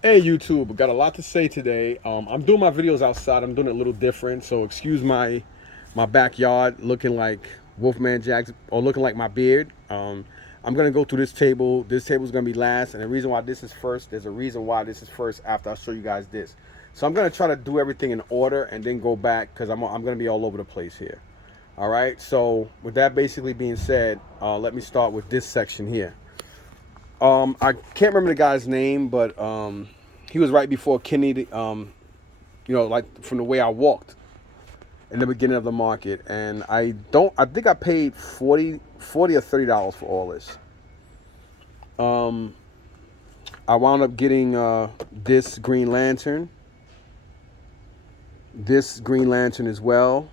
Hey YouTube, got a lot to say today. I'm doing my videos outside. I'm doing it a little different, so excuse my backyard looking like Wolfman Jackson or looking like my beard. I'm gonna go through this table. This table is gonna be last, and the reason why this is first, there's a reason why this is first after I show you guys this. So I'm gonna try to do everything in order and then go back because I'm gonna be all over the place here. All right. So with that basically being said, let me start with this section here. I can't remember the guy's name, but he was right before Kenny. Like from the way I walked in the beginning of the market, and I don't. I think I paid 40 or $30 for all this. Um, I wound up getting this Green Lantern, as well.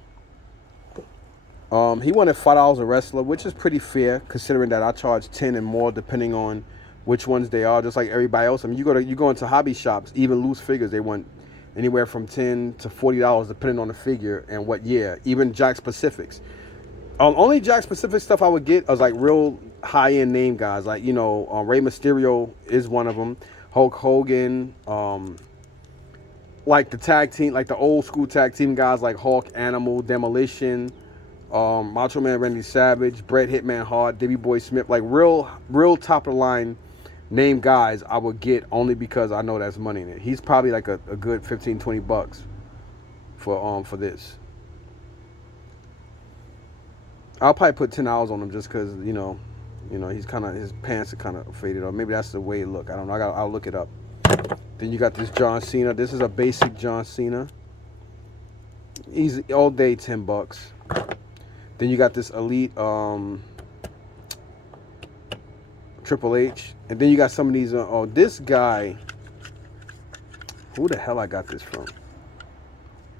He wanted $5 a wrestler, which is pretty fair considering that I charge 10 and more depending on which ones they are. Just like everybody else. I mean, you go into hobby shops, even loose figures, they want anywhere from $10 to $40 depending on the figure and what year. Even Jack Specifics. Only Jack Specific stuff I would get was like real high end name guys, like Rey Mysterio is one of them. Hulk Hogan. Like the tag team, like the old school tag team guys like Hawk, Animal, Demolition. Macho Man Randy Savage, Bret Hitman Hart, Davey Boy Smith, like real top of the line name guys I would get only because I know that's money in it. He's probably like a good 15-20 bucks for this. I'll probably put $10 on him just because he's kind of his pants are kind of faded, or maybe that's the way it look. I don't know. I'll look it up. Then you got this John Cena. This is a basic John Cena. He's all day $10. Then you got this elite Triple H, and then you got some of these. This guy. Who the hell I got this from?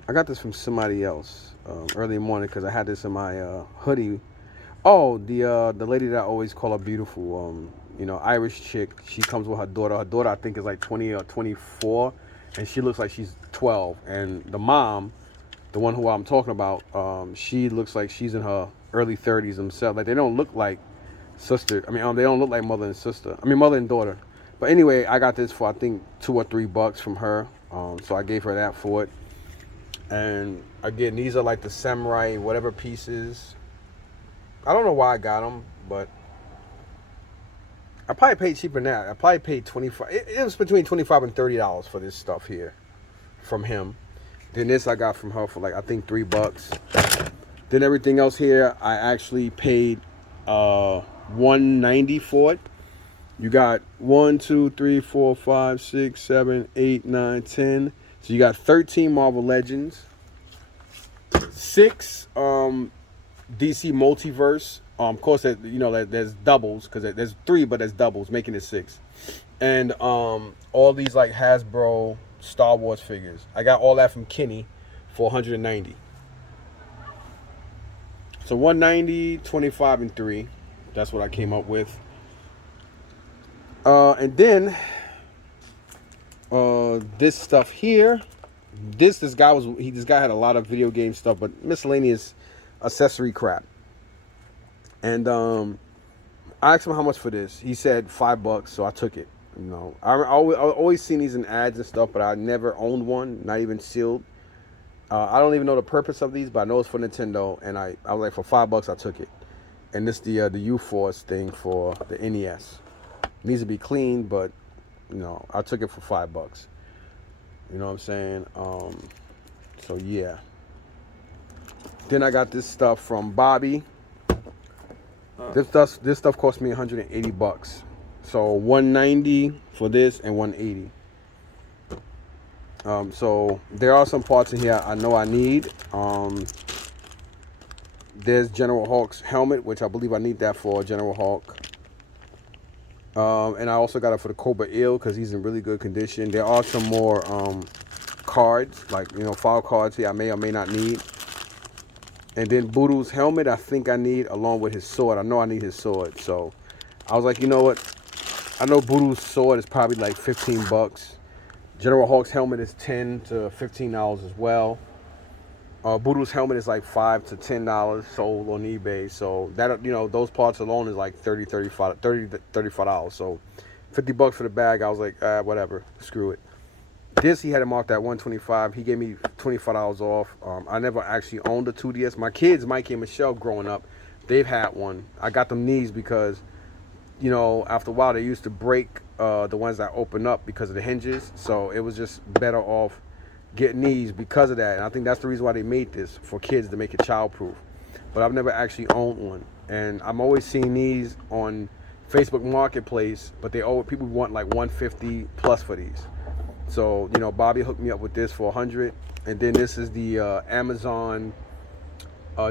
I got this from somebody else early in the morning because I had this in my hoodie. Oh, the lady that I always call her beautiful. Irish chick. She comes with her daughter. Her daughter I think is like 20 or 24, and she looks like she's 12. And the mom, the one who I'm talking about, she looks like she's in her early 30s themselves. Like they don't look like sister. I mean, they don't look like mother and sister. I mean, mother and daughter. But anyway, I got this for I think $2 or $3 from her. So I gave her that for it. And again, these are like the samurai whatever pieces. I don't know why I got them, but I probably paid cheaper than that. I probably paid 25. It was between $25 and $30 for this stuff here from him. Then this I got from her for like I think $3. Then everything else here I actually paid $190 for it. You got 1, 2, 3, 4, 5, 6, 7, 8, 9, 10. So you got 13 Marvel Legends, 6 DC Multiverse. Of course, there's doubles because there's 3, but there's doubles, making it 6. And all these like Hasbro Star Wars figures. I got all that from Kenny for 190. So 190, 25, and 3. That's what I came up with. And then this stuff here. This guy had a lot of video game stuff, but miscellaneous accessory crap. And I asked him how much for this. He said $5, so I took it. I always seen these in ads and stuff, but I never owned one, not even sealed. I don't even know the purpose of these, but I know it's for Nintendo, and I was like, for $5 I took it. And this the U-Force thing for the NES. It needs to be cleaned, but I took it for $5. You know what I'm saying? So yeah. Then I got this stuff from Bobby. This stuff cost me $180. So 190 for this and 180. So there are some parts in here I know I need. There's General Hulk's helmet, which I believe I need that for General Hulk. And I also got it for the Cobra Eel because he's in really good condition. There are some more cards, like file cards here I may or may not need. And then Boodoo's helmet I think I need along with his sword. I know I need his sword. So I was like, you know what? I know Boodoo's sword is probably like $15. General Hulk's helmet is $10 to $15 as well. Boodoo's helmet is like $5 to $10 sold on eBay. So that those parts alone is like $35. So $50 for the bag. I was like, whatever, screw it. This he had it marked at $125. He gave me $25 off. I never actually owned a 2DS. My kids, Mikey and Michelle, growing up, they've had one. I got them these because, you know, after a while they used to break the ones that open up because of the hinges. So it was just better off getting these because of that. And I think that's the reason why they made this, for kids, to make it childproof. But I've never actually owned one. And I'm always seeing these on Facebook Marketplace, but people want like $150 plus for these. So, you know, Bobby hooked me up with this for $100. And then this is the Amazon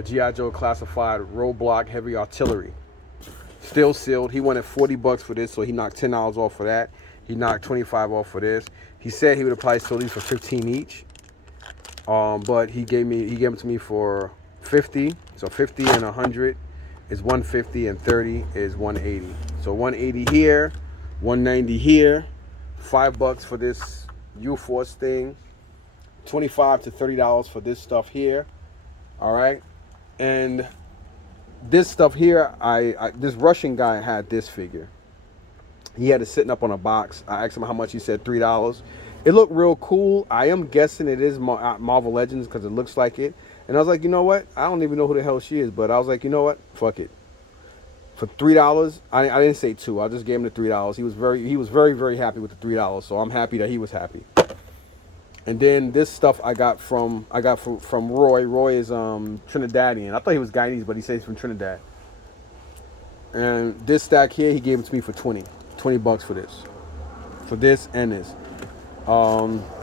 G.I. Joe classified roadblock heavy artillery. Still sealed. He wanted $40 for this, so he knocked $10 off for that. He knocked $25 off for this. He said he would have probably sold these for $15 each. But he gave them to me for $50. So $50 and $100 is $150, and $30 is $180. So $180 here, $190 here, $5 for this U-Force thing, $25 to $30 for this stuff here. All right, and this stuff here, this Russian guy had this figure. He had it sitting up on a box. I asked him how much. He said $3. It looked real cool. I am guessing it is Marvel Legends because it looks like it. And I was like, you know what? I don't even know who the hell she is, but I was like, you know what? Fuck it. For $3, I didn't say $2. I just gave him the $3. He was very, very happy with the $3. So I'm happy that he was happy. And then this stuff I got from Roy. Roy is Trinidadian. I thought he was Guyanese, but he says he's from Trinidad. And this stack here, he gave it to me for $20 for this. For this and this.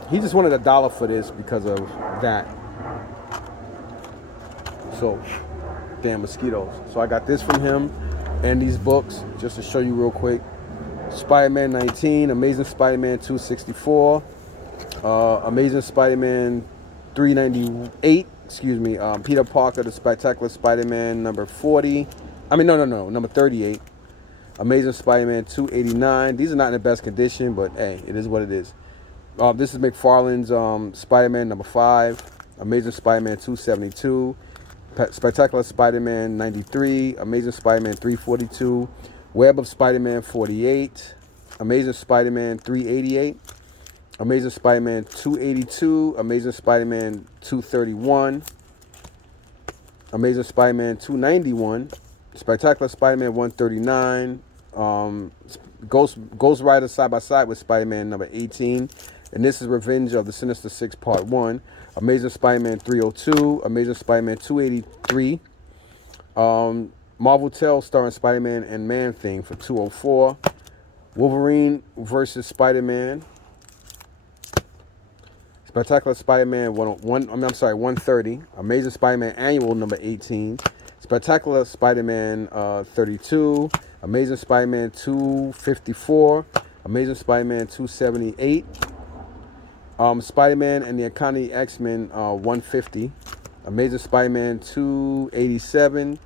He just wanted $1 for this because of that. So, damn mosquitoes. So I got this from him and these books, just to show you real quick. Spider-Man 19, Amazing Spider-Man 264, Amazing Spider-Man 398, Peter Parker, The Spectacular Spider-Man number 40. Number 38. Amazing Spider-Man 289. These are not in the best condition, but hey, it is what it is. This is McFarlane's Spider-Man number 5, Amazing Spider-Man 272, Spectacular Spider-Man 93, Amazing Spider-Man 342, Web of Spider-Man 48, Amazing Spider-Man 388, Amazing Spider-Man 282, Amazing Spider-Man 231, Amazing Spider-Man 291, Spectacular Spider-Man 139, Ghost Rider side by side with Spider-Man number 18, and this is Revenge of the Sinister Six Part 1, Amazing Spider-Man 302, Amazing Spider-Man 283, Marvel Tales starring Spider-Man and Man-Thing for 204, Wolverine versus Spider-Man, Spectacular Spider-Man 130, Amazing Spider-Man Annual number 18, Spectacular Spider-Man 32, Amazing Spider-Man 254, Amazing Spider-Man 278, Spider-Man and the Uncanny X-Men 150, Amazing Spider-Man 287,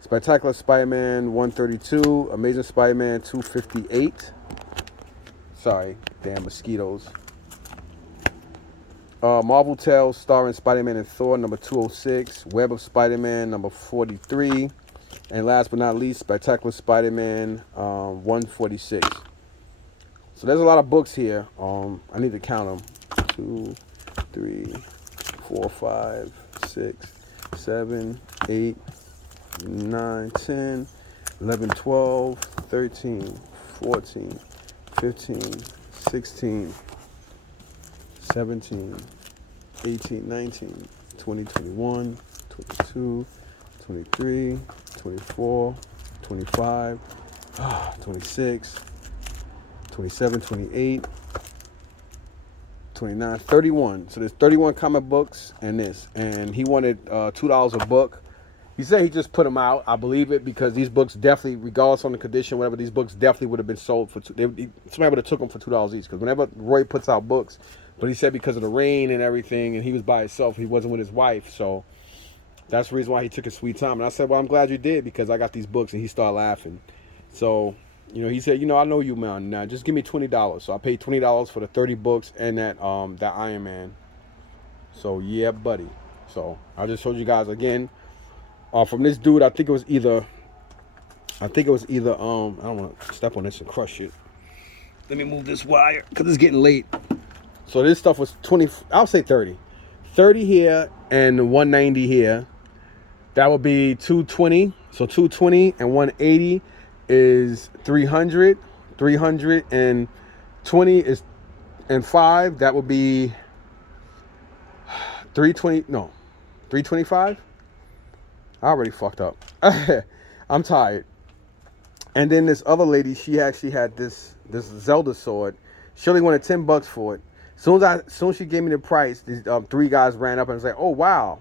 Spectacular Spider-Man 132, Amazing Spider-Man 258. Sorry, damn mosquitoes. Marvel Tales starring Spider-Man and Thor number 206, Web of Spider-Man number 43, and last but not least, Spectacular Spider-Man 146. So there's a lot of books here. I need to count them. 2, 3, 4, 5, 6, 7, 8, 9, 10, 11, 12, 13, 14, 15, 16, 17, 18, 19, 20, 21, 22, 23, 24, 25, 26, 27, 28, 29, 31. So there's 31 comic books and this. And he wanted $2 a book. He said he just put them out. I believe it because these books definitely, regardless on the condition, whatever, these books definitely would have been sold for somebody would have took them for $2 each. Because whenever Roy puts out books, but he said because of the rain and everything, and he was by himself, he wasn't with his wife, so that's the reason why he took his sweet time. And I said, well, I'm glad you did because I got these books, and he started laughing. So, you know, he said, you know, I know you, man. Now just give me $20. So I paid $20 for the 30 books and that Iron Man. So yeah, buddy. So I just showed you guys again. From this dude, I think it was either I don't want to step on this and crush it. Let me move this wire because it's getting late. So this stuff was 20, I'll say 30. 30 here and 190 here. That would be 220. So 220 and 180 is 300. 320 is and 5. That would be 320. No, 325. I already fucked up. I'm tired. And then this other lady, she actually had this Zelda Sword. She only wanted $10 for it. Soon as she gave me the price, these 3 guys ran up and was like, "Oh wow,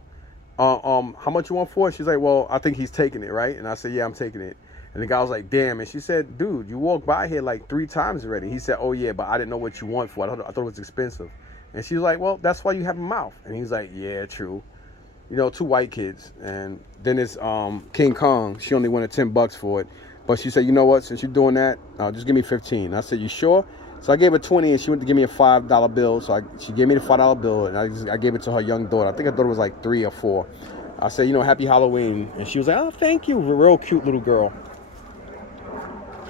how much you want for it?" She's like, "Well, I think he's taking it, right?" And I said, "Yeah, I'm taking it." And the guy was like, "Damn." And she said, "Dude, you walked by here like 3 times already." He said, "Oh yeah, but I didn't know what you want for it. I thought it was expensive." And she was like, "Well, that's why you have a mouth." And he was like, "Yeah, true." 2 white kids. And then it's King Kong. She only wanted $10 for it. But she said, "You know what? Since you're doing that, just give me 15." I said, "You sure?" So I gave her 20, and she went to give me a $5 bill. So she gave me the $5 bill, and I gave it to her young daughter. I think her daughter was like 3 or 4. I said, "Happy Halloween." And she was like, "Oh, thank you." A real cute little girl.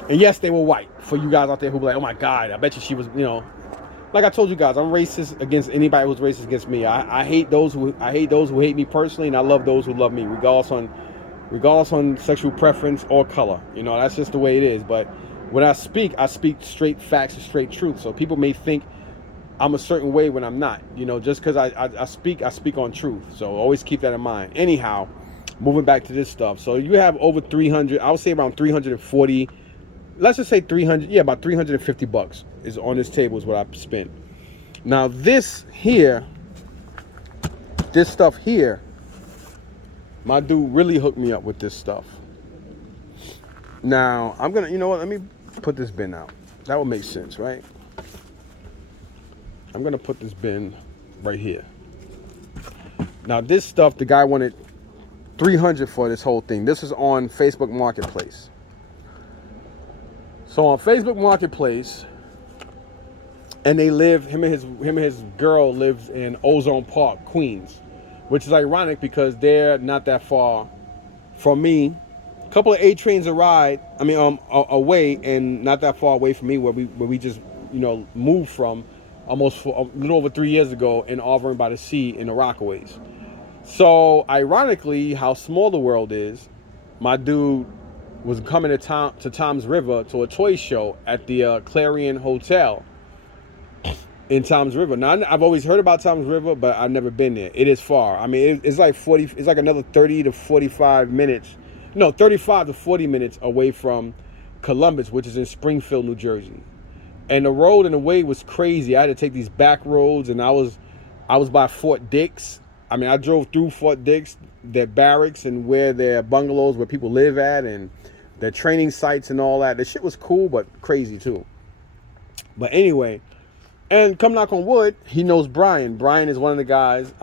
And yes, they were white. For you guys out there who be like, "Oh my God, I bet you she was," Like I told you guys, I'm racist against anybody who's racist against me. I hate those who hate me personally, and I love those who love me, regardless on sexual preference or color. That's just the way it is. But when I speak straight facts and straight truth. So people may think I'm a certain way when I'm not. Just because I speak on truth. So always keep that in mind. Anyhow, moving back to this stuff. So you have over 300. I would say around 340. Let's just say 300. Yeah, about $350 is on this table is what I spent. Now this stuff here. My dude really hooked me up with this stuff. Now, I'm going to, let me put this bin out. That would make sense, right? I'm going to put this bin right here. Now, this stuff, the guy wanted $300 for this whole thing. This is on Facebook Marketplace. So on Facebook Marketplace, and they live, him and his girl lives in Ozone Park, Queens. Which is ironic because they're not that far from me. A couple of 8 trains away, and not that far away from me where we just moved from almost for a little over 3 years ago in Auburn by the Sea in the Rockaways. So ironically, how small the world is, my dude was coming to Tom's River to a toy show at the Clarion Hotel in Tom's River. Now, I've always heard about Tom's River, but I've never been there. It is far. It's like another 30 to 45 minutes. No, 35 to 40 minutes away from Columbus, which is in Springfield, New Jersey. And the road in the way was crazy. I had to take these back roads, and I was by Fort Dix. I drove through Fort Dix, their barracks and where their bungalows where people live at, and their training sites and all that. The shit was cool, but crazy too. But anyway, and come knock on wood, he knows Brian. Brian is one of the guys.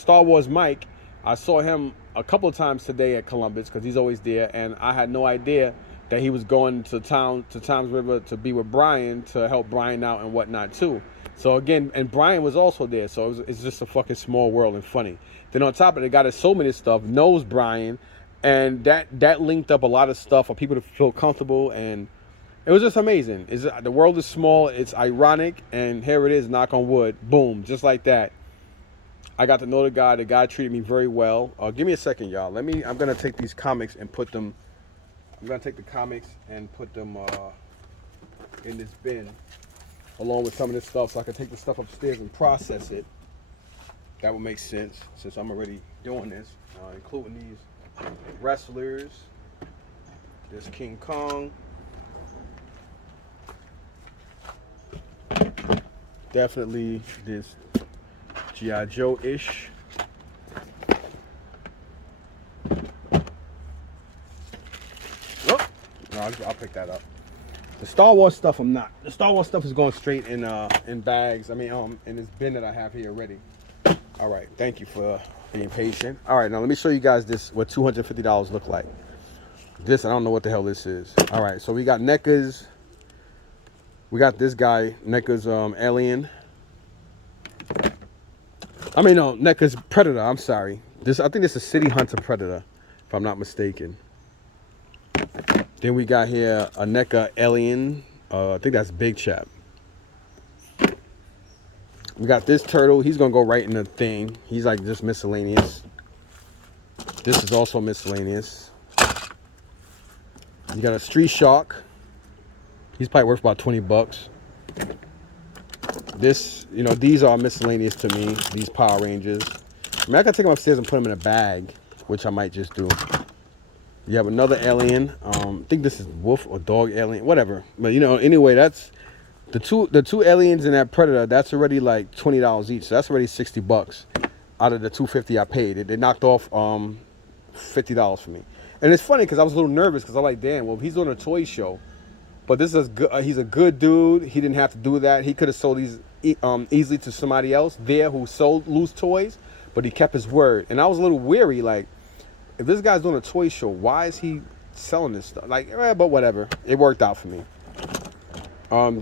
Star Wars Mike, I saw him a couple of times today at Columbus because he's always there, and I had no idea that he was going to Tom's River to be with Brian to help Brian out and whatnot too. So again, and Brian was also there, so it's just a fucking small world and funny. Then on top of it, the guy that sold me this stuff knows Brian, and that linked up a lot of stuff for people to feel comfortable, and it was just amazing. The world is small. It's ironic. And here it is, knock on wood. Boom. Just like that. I got to know the guy. The guy treated me very well. Give me a second, y'all. I'm going to take these comics and put them. I'm going to take the comics and put them in this bin. Along with some of this stuff. So I can take the stuff upstairs and process it. That would make sense since I'm already doing this. Including these wrestlers. This King Kong. Definitely this G.I. Joe-ish. Oh, no, I'll pick that up. The Star Wars stuff, I'm not. The Star Wars stuff is going straight in bags. In this bin that I have here already. All right, thank you for being patient. All right, now let me show you guys what $250 look like. This, I don't know what the hell this is. All right, so we got NECA's. We got this guy, NECA's Alien. NECA's Predator, I'm sorry. I think this is City Hunter Predator, if I'm not mistaken. Then we got here a NECA Alien I think that's Big Chap. We got this turtle. He's gonna go right in the thing. He's like just miscellaneous. This is also miscellaneous. You got a street shark. He's probably worth about 20 bucks. This, you know, these are miscellaneous to me. These Power Rangers. I mean, I gotta take them upstairs and put them in a bag, which I might just do. You have another alien. I think this is wolf or dog alien, whatever. But you know, anyway, that's the two aliens in that Predator. That's already like $20 each. So that's already 60 bucks out of the $250 I paid. They knocked off $50 for me. And it's funny because I was a little nervous because I'm like, damn, well, if he's doing a toy show, but this is good. He's a good dude. He didn't have to do that. He could have sold these easily to somebody else there who sold loose toys, but he kept his word. And I was a little weary, like, if this guy's doing a toy show, why is he selling this stuff? Like, but whatever. It worked out for me.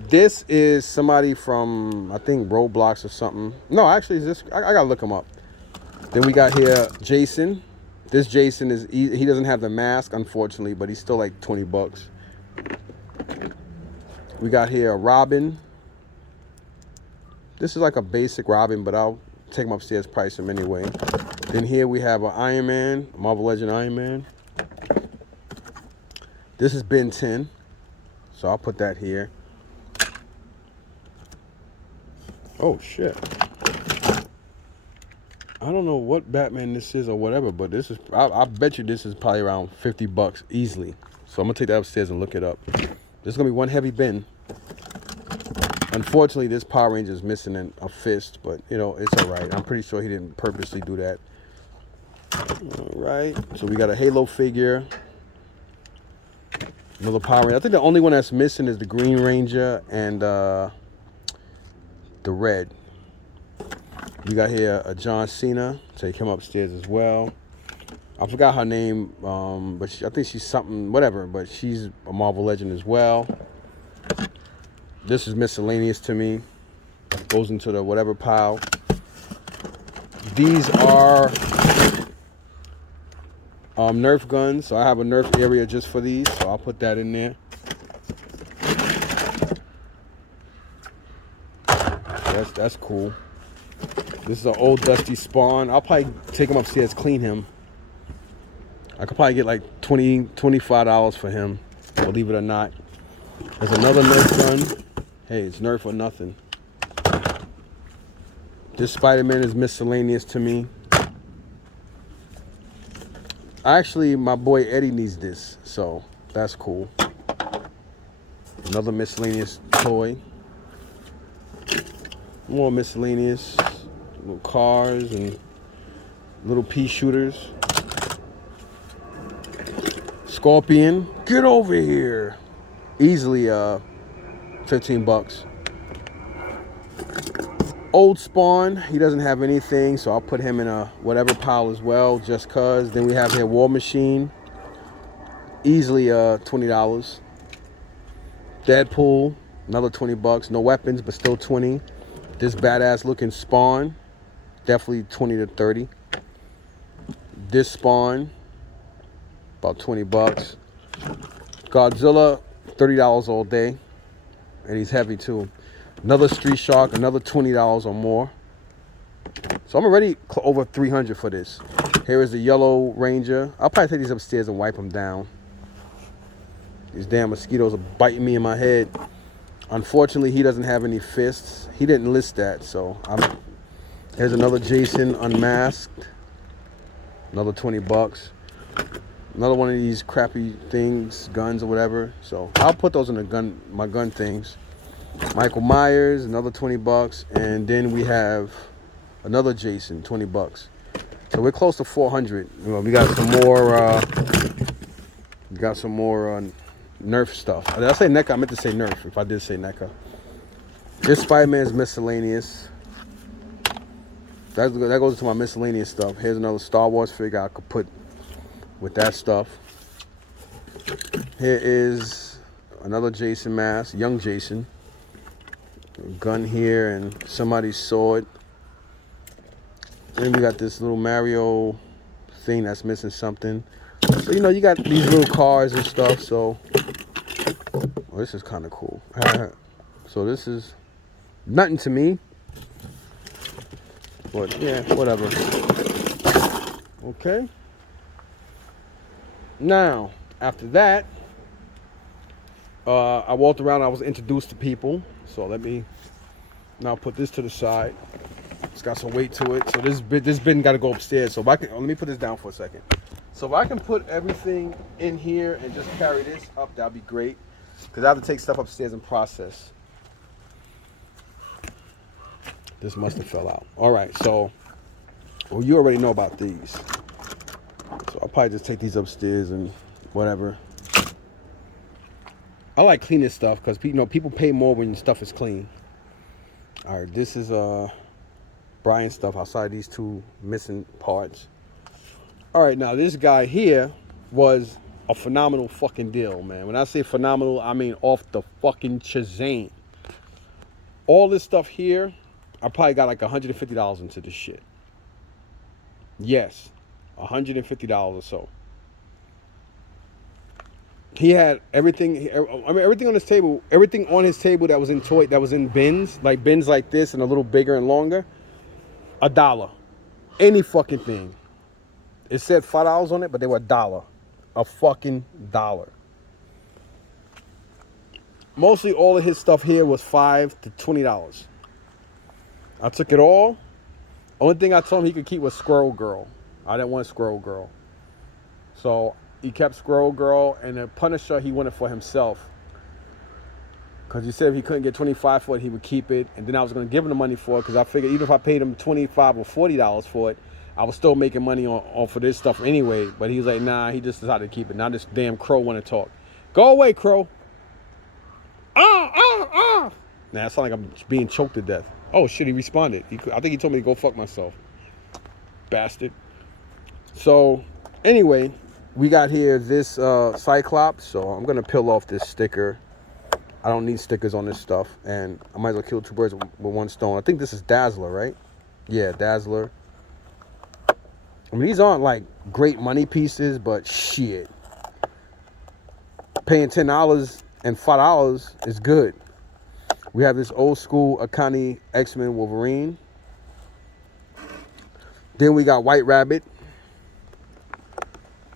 This is somebody from, I think, Roblox or something. No, actually, is this? I gotta look him up. Then we got here Jason. This Jason is, he doesn't have the mask, unfortunately, but he's still like 20 bucks. We got here Robin. This is like a basic Robin, but I'll take him upstairs, price him anyway. Then here we have an Iron Man, Marvel Legend Iron Man. This is Ben 10, so I'll put that here. Oh shit. I don't know what Batman this is or whatever, but this is, I bet you this is probably around 50 bucks easily. So I'm gonna take that upstairs and look it up. There's gonna be one heavy bin. Unfortunately, this Power Ranger is missing a fist, but you know, it's all right. I'm pretty sure he didn't purposely do that. All right, so we got a Halo figure. Another Power Ranger. I think the only one that's missing is the Green Ranger and the red. We got here a John Cena. So he came upstairs as well. I forgot her name, but I think she's something, whatever, but she's a Marvel Legend as well. This is miscellaneous to me. Goes into the whatever pile. These are Nerf guns. So I have a Nerf area just for these. So I'll put that in there. That's cool. This is an old dusty Spawn. I'll probably take him upstairs, clean him. I could probably get like $20, $25 for him, believe it or not. There's another Nerf gun. Hey, it's Nerf or nothing. This Spider-Man is miscellaneous to me. Actually, my boy Eddie needs this, so that's cool. Another miscellaneous toy. More miscellaneous. Little cars and little pea shooters. Scorpion, get over here. Easily 15 bucks. Old Spawn, he doesn't have anything, so I'll put him in a whatever pile as well, just cause. Then we have here War Machine. Easily $20. Deadpool, another 20 bucks. No weapons, but still 20. This badass looking Spawn, definitely 20 to 30. This Spawn, about 20 bucks. Godzilla, $30 all day. And he's heavy too. Another Street Shark, another $20 or more. So I'm already over 300 for this. Here is the Yellow Ranger. I'll probably take these upstairs and wipe them down. These damn mosquitoes are biting me in my head. Unfortunately, he doesn't have any fists. He didn't list that, so here's another Jason unmasked. Another 20 bucks. Another one of these crappy things, guns or whatever. So I'll put those in my gun things. Michael Myers, another 20 bucks. And then we have another Jason, 20 bucks. So we're close to 400. You know, we got some more Nerf stuff. Did I say NECA? I meant to say Nerf if I did say NECA. This Spider-Man is miscellaneous. That goes to my miscellaneous stuff. Here's another Star Wars figure I could put with that stuff. Here is another Jason mask, young Jason. A gun here and somebody's sword. And we got this little Mario thing that's missing something. So, you know, you got these little cars and stuff, so Oh, this is kind of cool. So this is nothing to me. But yeah, whatever. Okay. Now, after that, I walked around. I was introduced to people. So let me now put this to the side. It's got some weight to it. So this bin got to go upstairs. So if I can, let me put this down for a second. So if I can put everything in here and just carry this up, that'd be great. Because I have to take stuff upstairs and process. This must have fell out. All right, so well, you already know about these. So I'll probably just take these upstairs and whatever. I like cleaning stuff because people pay more when stuff is clean. All right, this is Brian's stuff outside these two missing parts. All right, now this guy here was a phenomenal fucking deal, man. When I say phenomenal, I mean off the fucking Shazam. All this stuff here, I probably got like $150 into this shit. Yes, $150 or so. He had everything. I mean, everything on his table. Everything on his table that was in bins like this and a little bigger and longer. $1. Any fucking thing. It said $5 on it, but they were $1. A fucking dollar. Mostly all of his stuff here was $5 to $20. I took it all. Only thing I told him he could keep was Squirrel Girl. I didn't want Squirrel Girl. So he kept Squirrel Girl, and the Punisher he wanted for himself. Because he said if he couldn't get $25 for it, he would keep it. And then I was going to give him the money for it, because I figured even if I paid him $25 or $40 for it, I was still making money on for this stuff anyway. But he was like, nah, he just decided to keep it. Now this damn crow want to talk. Go away, crow. Nah, I sound like I'm being choked to death. Oh, shit, he responded. I think he told me to go fuck myself. Bastard. So, anyway, we got here this Cyclops. So, I'm going to peel off this sticker. I don't need stickers on this stuff. And I might as well kill two birds with one stone. I think this is Dazzler, right? Yeah, Dazzler. I mean, these aren't like great money pieces, but shit. Paying $10 and $5 is good. We have this old school Akane X-Men Wolverine. Then we got White Rabbit.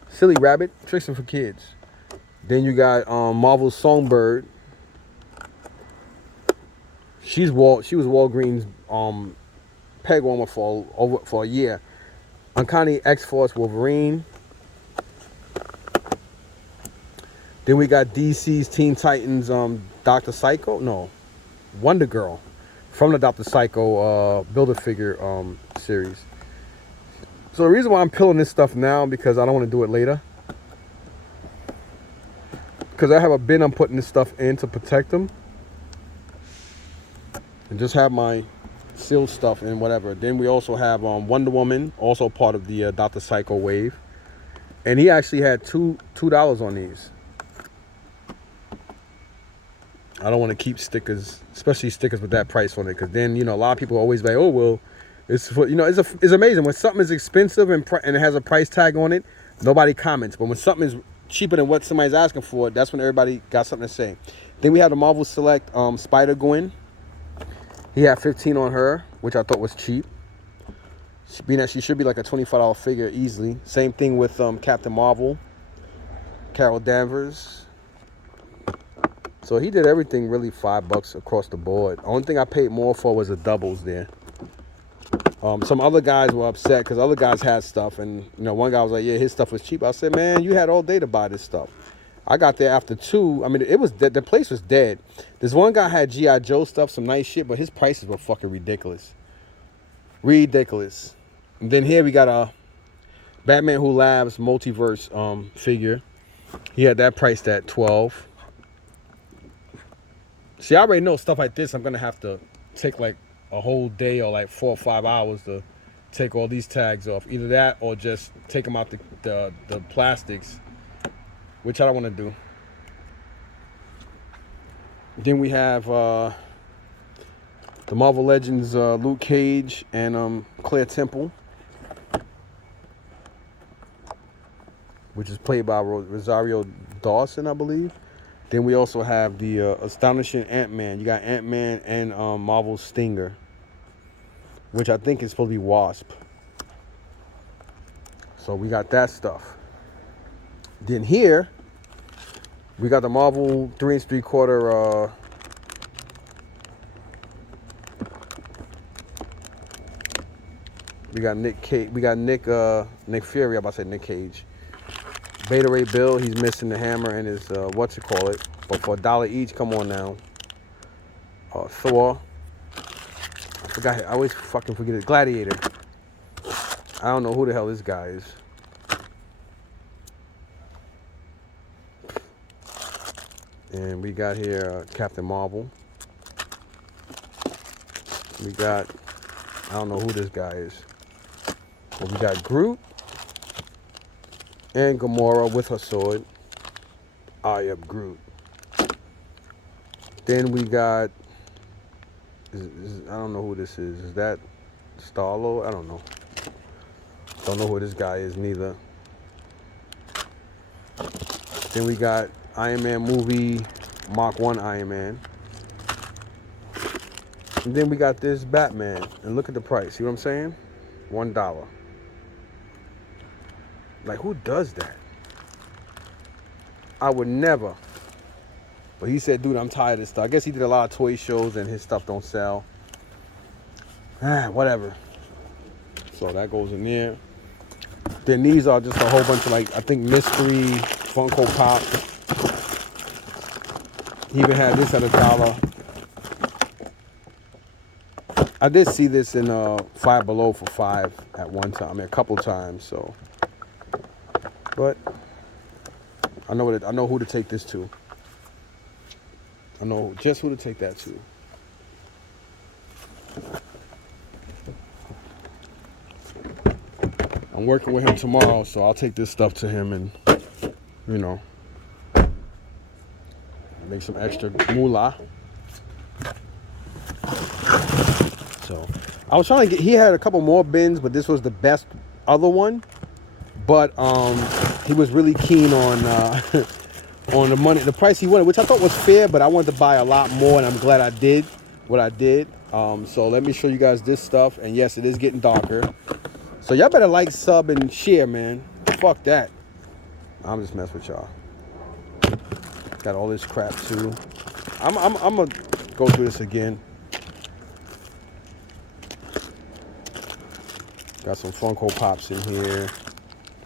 Silly Rabbit. Tricks for kids. Then you got Marvel's Songbird. She was Walgreens peg warmer for a year. Uncanny X-Force Wolverine. Then we got DC's Teen Titans Dr. Psycho. No, Wonder Girl from the Dr. Psycho Build-A-Figure series. So the reason why I'm peeling this stuff now because I don't want to do it later. Because I have a bin I'm putting this stuff in to protect them. And just have my sealed stuff and whatever. Then we also have Wonder Woman, also part of the Dr. Psycho wave. And he actually had $2 on these. I don't want to keep stickers, especially stickers with that price on it, because then, a lot of people always like, oh, well, it's for, it's amazing. When something is expensive and it has a price tag on it, nobody comments. But when something is cheaper than what somebody's asking for, that's when everybody got something to say. Then we have the Marvel Select Spider-Gwen. He had 15 on her, which I thought was cheap. Being that she should be like a $25 figure easily. Same thing with Captain Marvel, Carol Danvers. So he did everything really $5 across the board. The only thing I paid more for was the doubles there. Some other guys were upset because other guys had stuff, and one guy was like, "Yeah, his stuff was cheap." I said, "Man, you had all day to buy this stuff." I got there after 2. I mean, it was dead. The place was dead. This one guy had G.I. Joe stuff, some nice shit, but his prices were fucking ridiculous. Ridiculous. And then here we got a Batman Who Laughs multiverse figure. He had that priced at $12. See, I already know stuff like this, I'm going to have to take like a whole day or like 4 or 5 hours to take all these tags off. Either that or just take them out the plastics, which I don't want to do. Then we have the Marvel Legends Luke Cage and Claire Temple, which is played by Rosario Dawson, I believe. Then we also have the Astonishing Ant-Man. You got Ant-Man and Marvel's Stinger, which I think is supposed to be Wasp. So we got that stuff. Then here, we got the Marvel 3 3/4. We got Nick Cage. We got Nick Fury. I'm about to say Nick Cage. Beta Ray Bill. He's missing the hammer and his But for $1 each, come on now. Thor. I forgot. I always fucking forget it. Gladiator. I don't know who the hell this guy is. And we got here Captain Marvel. We got, I don't know who this guy is. But we got Groot and Gamora with her sword. I am Groot. Then we got, I don't know who this is. Is that Star-Lord? I don't know. Don't know who this guy is neither. Then we got Iron Man movie, Mark 1 Iron Man. And then we got this Batman. And look at the price. See what I'm saying? $1. Like, who does that? I would never. But he said, dude, I'm tired of this stuff. I guess he did a lot of toy shows and his stuff don't sell. Whatever. So that goes in there. Then these are just a whole bunch of, like, I think mystery Funko Pop. He even had this at $1. I did see this in Five Below for $5 at one time. I mean, a couple times. So, but I know who to take this to. I know just who to take that to. I'm working with him tomorrow, so I'll take this stuff to him and, you know, make some extra moolah. So I was trying to get, he had a couple more bins, but this was the best other one. But he was really keen on on the money, the price he wanted, which I thought was fair, but I wanted to buy a lot more, and I'm glad I did what I did. So let me show you guys this stuff. And yes, it is getting darker. So y'all better like, sub, and share, man. Fuck that. I'm just messing with y'all. Got all this crap too. I'm gonna go through this again. Got some Funko Pops in here.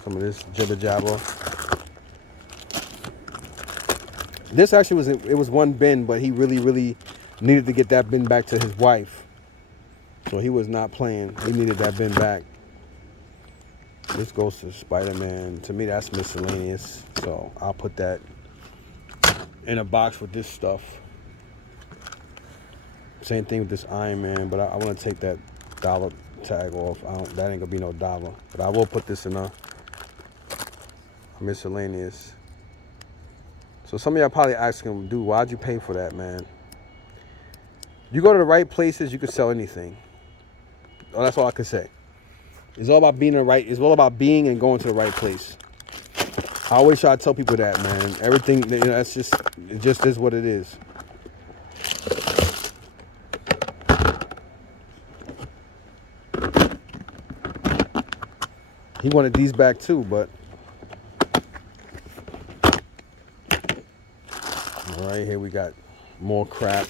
Some of this jibber jabber. This actually was one bin, but he really needed to get that bin back to his wife. So he was not playing. He needed that bin back. This goes to Spider-Man. To me, that's miscellaneous. So I'll put that in a box with this stuff. Same thing with this Iron Man, but I want to take that dollar tag off. That ain't gonna be no $1. But I will put this in a miscellaneous. So some of y'all probably asking, dude, why'd you pay for that, man? You go to the right places, you can sell anything. Oh, that's all I can say. It's all about being it's all about being and going to the right place. I always try to tell people that, man. Everything, you know, that's just, it just is what it is. He wanted these back too, but all right, here we got more crap.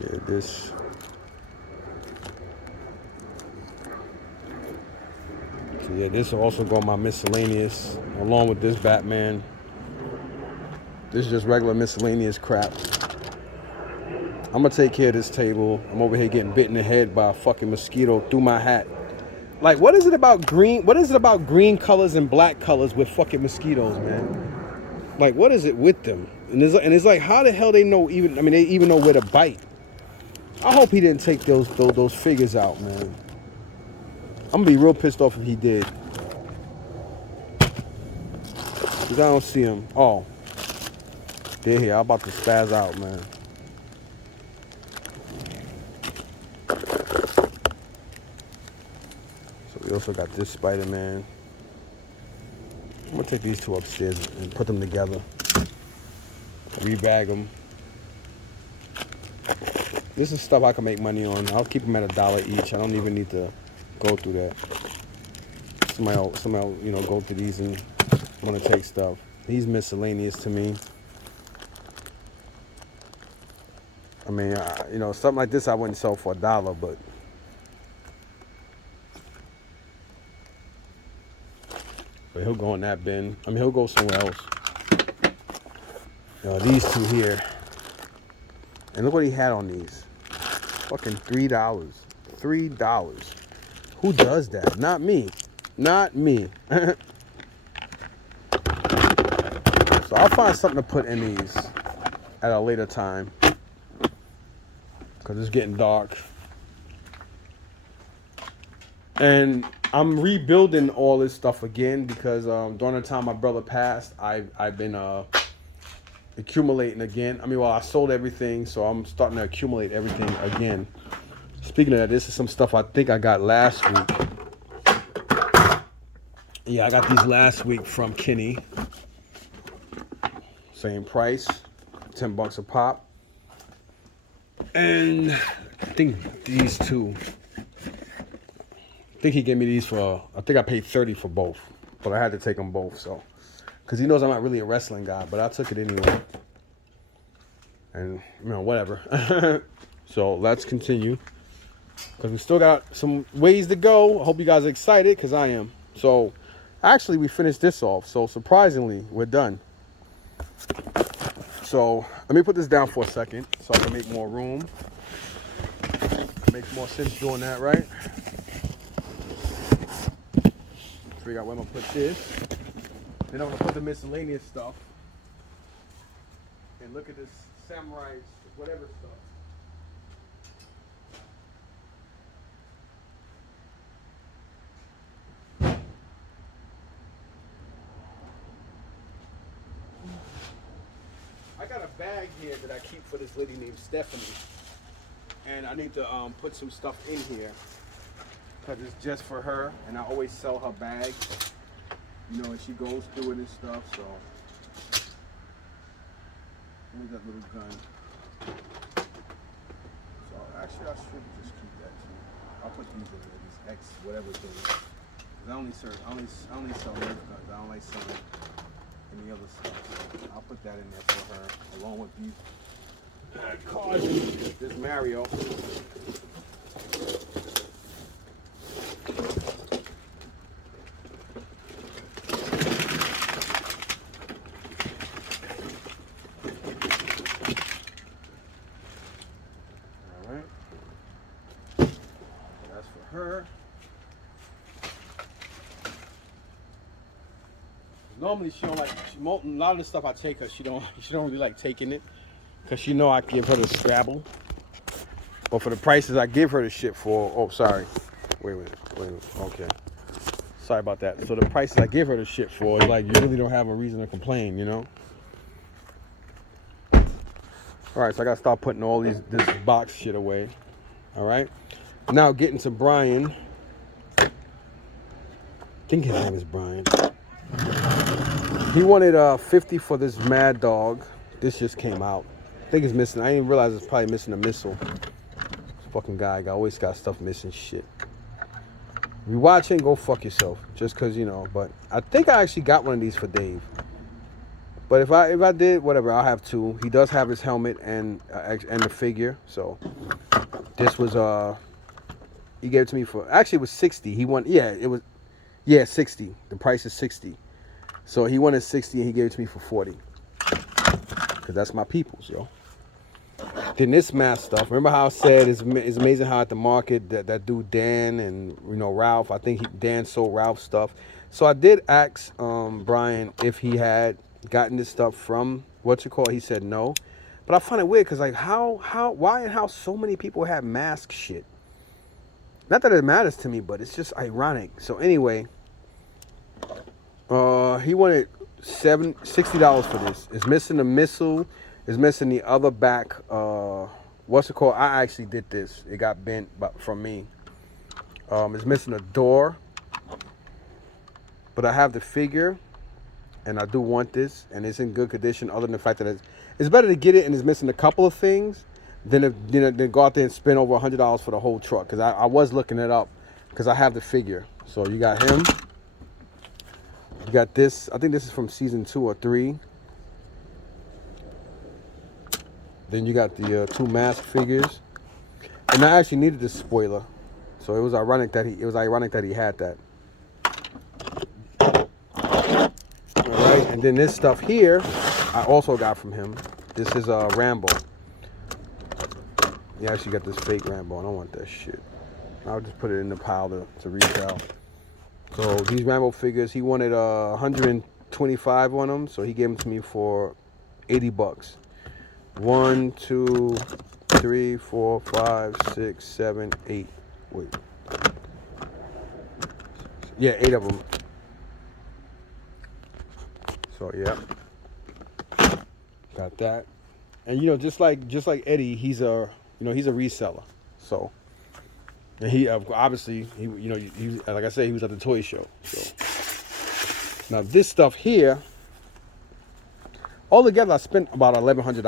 Yeah, this. So yeah, this will also go on my miscellaneous, along with this Batman. This is just regular miscellaneous crap. I'm gonna take care of this table. I'm over here getting bit in the head by a fucking mosquito through my hat. Like, what is it about green? What is it about green colors and black colors with fucking mosquitoes, man? Like, what is it with them? And it's like, how the hell they know even? I mean, they even know where to bite. I hope he didn't take those figures out, man. I'm gonna be real pissed off if he did, cause I don't see him. Oh, they're here. I'm about to spaz out, man. So We also got this Spider-Man. I'm gonna take these two upstairs and put them together. Rebag them. This is stuff I can make money on. I'll keep them at $1 each. I don't even need to go through that. Somebody will, you know, go through these and want to take stuff. These miscellaneous to me. I mean, you know, something like this I wouldn't sell for $1, but he'll go in that bin. I mean, he'll go somewhere else. These two here. And look what he had on these. Fucking $3. $3. Who does that? Not me. Not me. So I'll find something to put in these at a later time. Because it's getting dark. And I'm rebuilding all this stuff again because during the time my brother passed, I've been accumulating again. I mean, well, I sold everything, so I'm starting to accumulate everything again. Speaking of that, this is some stuff I think I got last week. Yeah, I got these last week from Kenny. Same price, $10 a pop. And I think these two. I think he gave me these for, I think I paid $30 for both. But I had to take them both, so. Because he knows I'm not really a wrestling guy, but I took it anyway. And, you know, whatever. So, let's continue. Because we still got some ways to go. I hope you guys are excited, because I am. So, actually, we finished this off. So, surprisingly, we're done. So, let me put this down for a second so I can make more room. Makes more sense doing that, right? Figure out where I'm going to put this. Then I'm going to put the miscellaneous stuff. And look at this samurai, whatever stuff. I got a bag here that I keep for this lady named Stephanie. And I need to put some stuff in here. Because it's just for her. And I always sell her bags. You know, and she goes through it and stuff, so. Where's that little gun? So, actually, I should just keep that too. I'll put these in there, these X, whatever things. Because I only sell Nerf Guns. I don't like selling any other stuff. So I'll put that in there for her, along with these cards. This Mario. Her. Normally she don't like a lot of the stuff I take her. She don't really like taking it because she know I give her the Scrabble. But for the prices I give her the shit for, oh sorry, wait a minute, okay, sorry about that. So the prices I give her the shit for is like you really don't have a reason to complain, you know. All right, so I gotta start putting all this box shit away. All right. Now getting to Brian. I think his name is Brian. He wanted 50 for this Mad Dog. This just came out. I think it's missing. I didn't realize it's probably missing a missile. This fucking guy always got stuff missing. Shit. If you watching, go fuck yourself. Just cause you know. But I think I actually got one of these for Dave. But if I did, whatever, I'll have two. He does have his helmet and the figure. So this was he gave it to me for, actually it was 60. He won, it was 60. The price is 60. So he wanted 60 and he gave it to me for 40. Because that's my people's, yo. Then this mask stuff. Remember how I said it's amazing how at the market that dude Dan and you know Ralph, I think Dan sold Ralph stuff. So I did ask Brian if he had gotten this stuff from he said no. But I find it weird because like why and how so many people have mask shit. Not that it matters to me, but it's just ironic. So anyway, he wanted $60 for this. It's missing the missile. It's missing the other back. What's it called? I actually did this. It got bent from me. It's missing a door. But I have the figure, and I do want this, and it's in good condition. Other than the fact that it's better to get it and it's missing a couple of things than go out there and spend over $100 for the whole truck. Because I was looking it up because I have the figure. So you got him. You got this. I think this is from season 2 or 3. Then you got the 2 mask figures, and I actually needed this spoiler, so it was ironic that he had that. All right, and then this stuff here, I also got from him. This is Rambo. You actually got this fake Rambo. I don't want that shit. I'll just put it in the pile to resell. So these Rambo figures, he wanted 125 on them, so he gave them to me for $80. 1, 2, 3, 4, 5, 6, 7, 8. Wait. Yeah, 8 of them. So yeah, got that. And just like Eddie, he's a reseller. So, and he obviously he like I said, he was at the toy show. So now this stuff here. Altogether, I spent about $1,100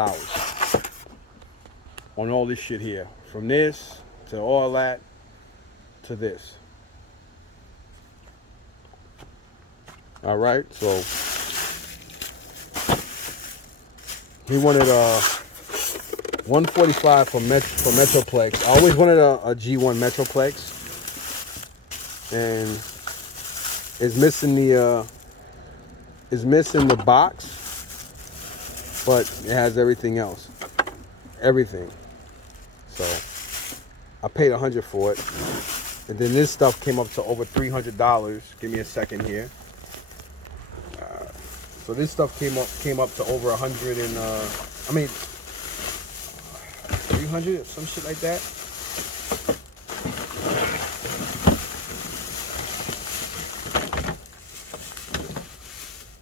on all this shit here. From this to all that to this. All right, so he wanted 145 for Metroplex. I always wanted a G1 Metroplex, and it's missing the box. But it has everything else. Everything. So I paid $100 for it. And then this stuff came up to over $300. Give me a second here. So this stuff came up to over 300, some shit like that.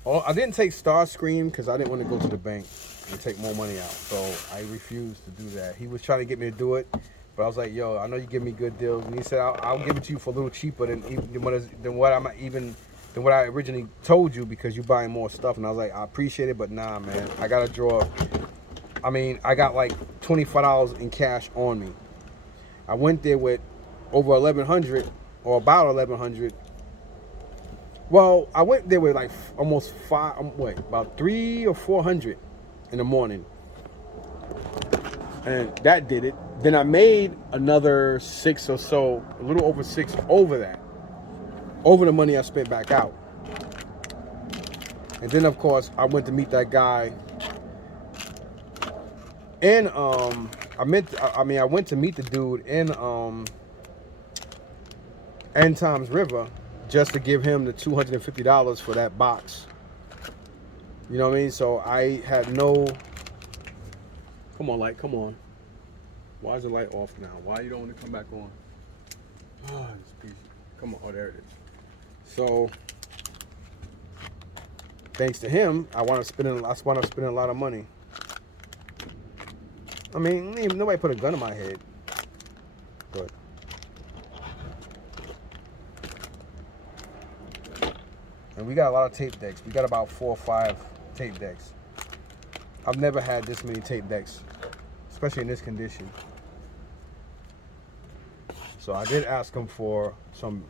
Oh, I didn't take Starscream because I didn't want to go to the bank and take more money out. So I refused to do that. He was trying to get me to do it, but I was like, yo, I know you give me good deals. And he said, I'll give it to you for a little cheaper than what I originally told you because you're buying more stuff. And I was like, I appreciate it, but nah, man. I got to draw. I got like $25 in cash on me. I went there with over $1,100 or about $1,100. Well, I went there with like almost about $300 or $400 in the morning, and that did it. Then I made another $6 or so, a little over $6 over that, over the money I spent back out. And then of course I went to meet that guy, and I went to meet the dude in End Times River. Just to give him the $250 for that box. You know what I mean? So I had no... Come on, light, come on. Why is the light off now? Why you don't want to come back on? Oh, this piece. Come on, oh, there it is. So, thanks to him, I wound up spending a lot of money. I mean, nobody put a gun in my head. But... And we got a lot of tape decks. We got about 4 or 5 tape decks. I've never had this many tape decks, especially in this condition. So I did ask him for some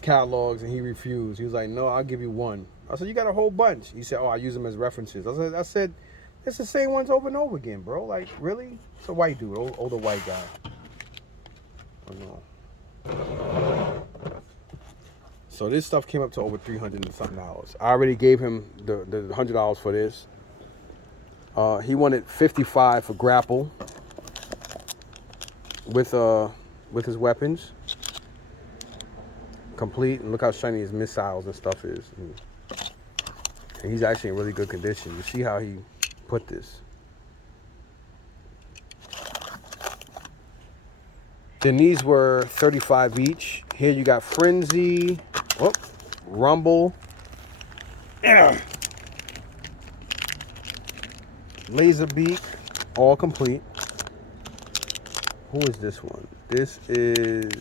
catalogs, and he refused. He was like, no, I'll give you one. I said, you got a whole bunch. He said, oh, I use them as references. I said, it's the same ones over and over again, bro. Like, really? It's a white dude, older white guy. I know. So this stuff came up to over $300 and something. I already gave him the $100 for this. He wanted $55 for grapple with his weapons complete. And look how shiny his missiles and stuff is. And he's actually in really good condition. You see how he put this. Then these were $35 each. Here you got Frenzy. Rumble, Laser Beak, all complete. Who is this one? This is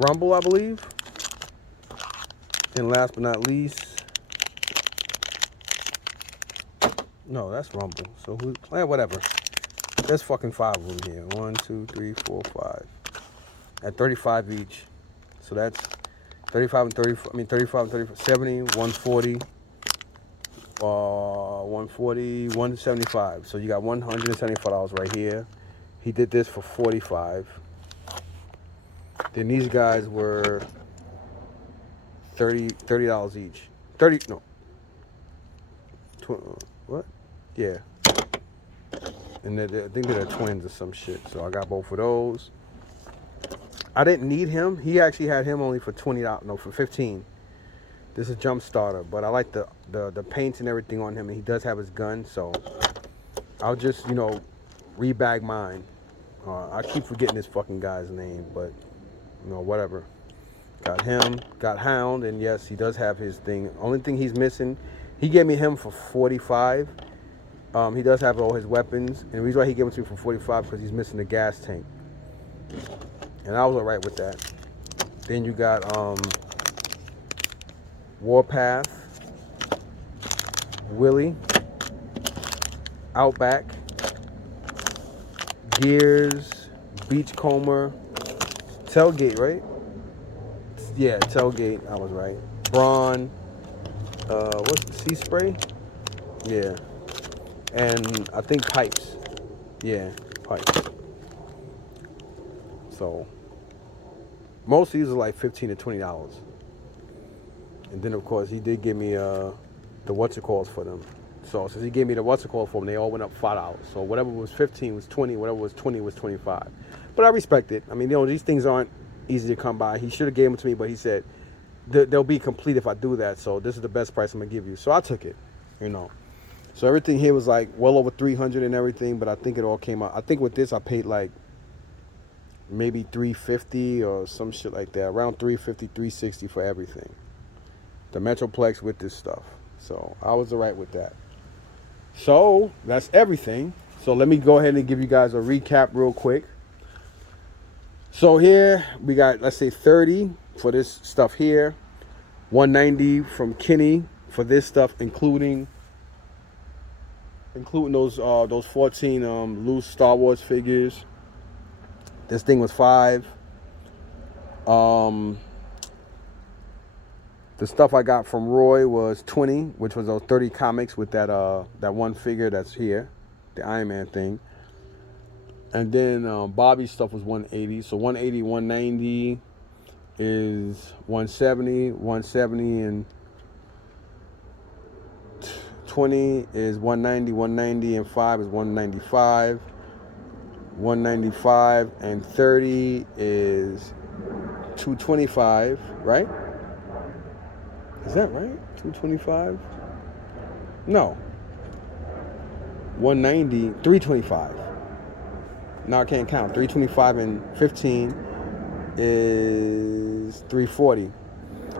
Rumble, I believe. And last but not least, no, that's Rumble. So who? Whatever. There's fucking 5 of them here. 1, 2, 3, 4, 5. At 35 each. So that's 35 and 30. I mean 35 and 30. 70, 140. 140, 175. So you got $175 right here. He did this for $45. Then these guys were $30 each. 30 no. What? Yeah. And I think they're twins or some shit. So I got both of those. I didn't need him. He actually had him only for $20. No, for $15. This is Jump Starter, but I like the paints and everything on him, and he does have his gun, so I'll just, you know, rebag mine. I keep forgetting this fucking guy's name, but, you know, whatever. Got him, got Hound, and yes, he does have his thing. Only thing he's missing, he gave me him for $45. He does have all his weapons, and the reason why he gave it to me for $45 because he's missing the gas tank. And I was alright with that. Then you got, Warpath, Willie, Outback, Gears, Beachcomber, Tailgate, right? Yeah, Tailgate, I was right. Brawn, what's the sea spray? Yeah. And I think pipes. Yeah, pipes. So, most of these are like $15 to $20. And then, of course, he did give me the what's-it-calls for them. So, since he gave me the what's-it-call for them, they all went up $5. So, whatever was 15 was 20, whatever was 20 was 25. But I respect it. I mean, you know, these things aren't easy to come by. He should have gave them to me, but he said, they'll be complete if I do that. So, this is the best price I'm going to give you. So, I took it, you know. So, everything here was like well over $300 and everything, but I think it all came out. I think with this, I paid like maybe $350 or some shit like that. Around $350, $360 for everything. The Metroplex with this stuff. So I was alright with that. So that's everything. So let me go ahead and give you guys a recap real quick. So here we got, let's say 30 for this stuff here. 190 from Kenny for this stuff, including those 14 loose Star Wars figures. This thing was $5. The stuff I got from Roy was $20, which was those 30 comics with that one figure that's here, the Iron Man thing. And then Bobby's stuff was $180. So 180, 190 is 170. 170 and 20 is 190. 190 and 5 is 195. 195 and 30 is 225, right? Is that right? 225? No. 190, 325. No, I can't count. 325 and 15 is 340.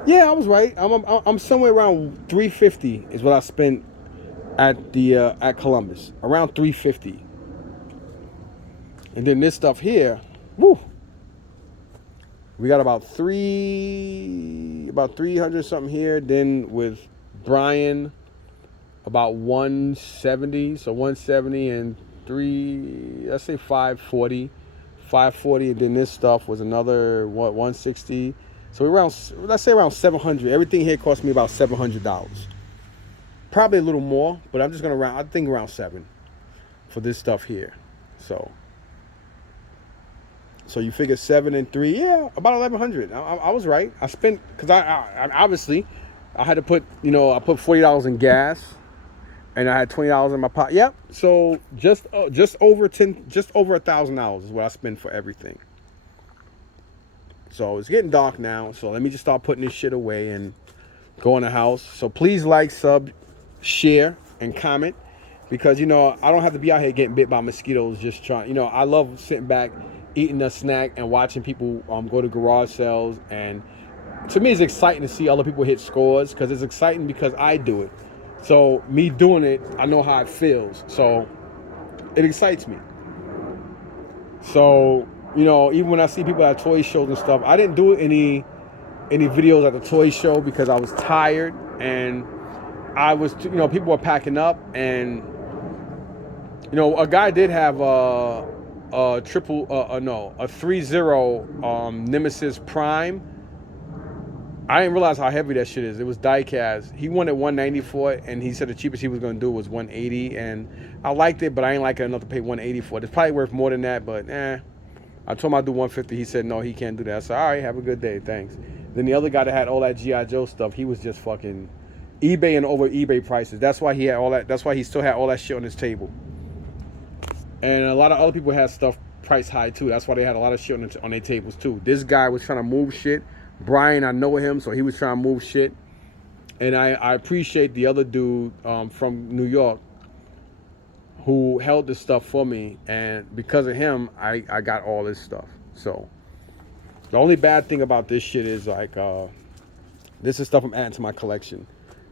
Yeah, I was right. I'm somewhere around 350 is what I spent at Columbus. Around 350. And then this stuff here, woo. We got about 300 something here. Then with Brian, about 170. So 170 and let's say 540. 540, and then this stuff was another 160. So let's say around 700. Everything here cost me about $700. Probably a little more, but I'm just gonna I think around 7 for this stuff here. So you figure 7 and 3, yeah, about 1,100. I was right. I spent, because I obviously I had to put, I put $40 in gas, and I had $20 in my pocket. Yep. So just over $1,000 is what I spent for everything. So it's getting dark now. So let me just start putting this shit away and go in the house. So please like, sub, share, and comment, because I don't have to be out here getting bit by mosquitoes. Just trying. I love sitting back, eating a snack, and watching people go to garage sales. And to me, it's exciting to see other people hit scores, because it's exciting because I do it. So me doing it, I know how it feels. So it excites me. So you know, even when I see people at toy shows and stuff, I didn't do any videos at the toy show because I was tired and I was, you know, people were packing up, and you know, a guy did have a 3-0 Nemesis Prime. I didn't realize how heavy that shit is. It was die-cast. He wanted 190 for it, and he said the cheapest he was going to do was 180, and I liked it, but I ain't like it enough to pay 180 for it. It's probably worth more than that, but I told him I'd do 150. He said, no, he can't do that. I said, all right, have a good day, thanks. Then the other guy that had all that G.I. Joe stuff, he was just fucking eBay and over eBay prices. That's why he had all that. That's why he still had all that shit on his table. And a lot of other people had stuff priced high too. That's why they had a lot of shit on their tables too. This guy was trying to move shit. Brian, I know him, so he was trying to move shit. And I appreciate the other dude from New York who held this stuff for me. And because of him, I got all this stuff. So the only bad thing about this shit is like this is stuff I'm adding to my collection.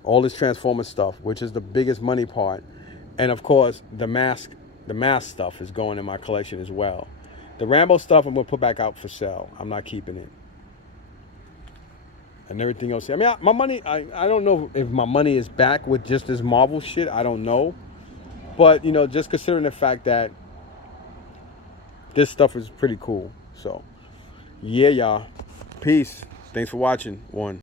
All this Transformers stuff, which is the biggest money part. And of course, the mask stuff is going in my collection as well. The Rambo stuff I'm going to put back out for sale. I'm not keeping it. And everything else. I mean, my money, I don't know if my money is back with just this Marvel shit. I don't know. But, you know, just considering the fact that this stuff is pretty cool. So, yeah, y'all. Peace. Thanks for watching. One.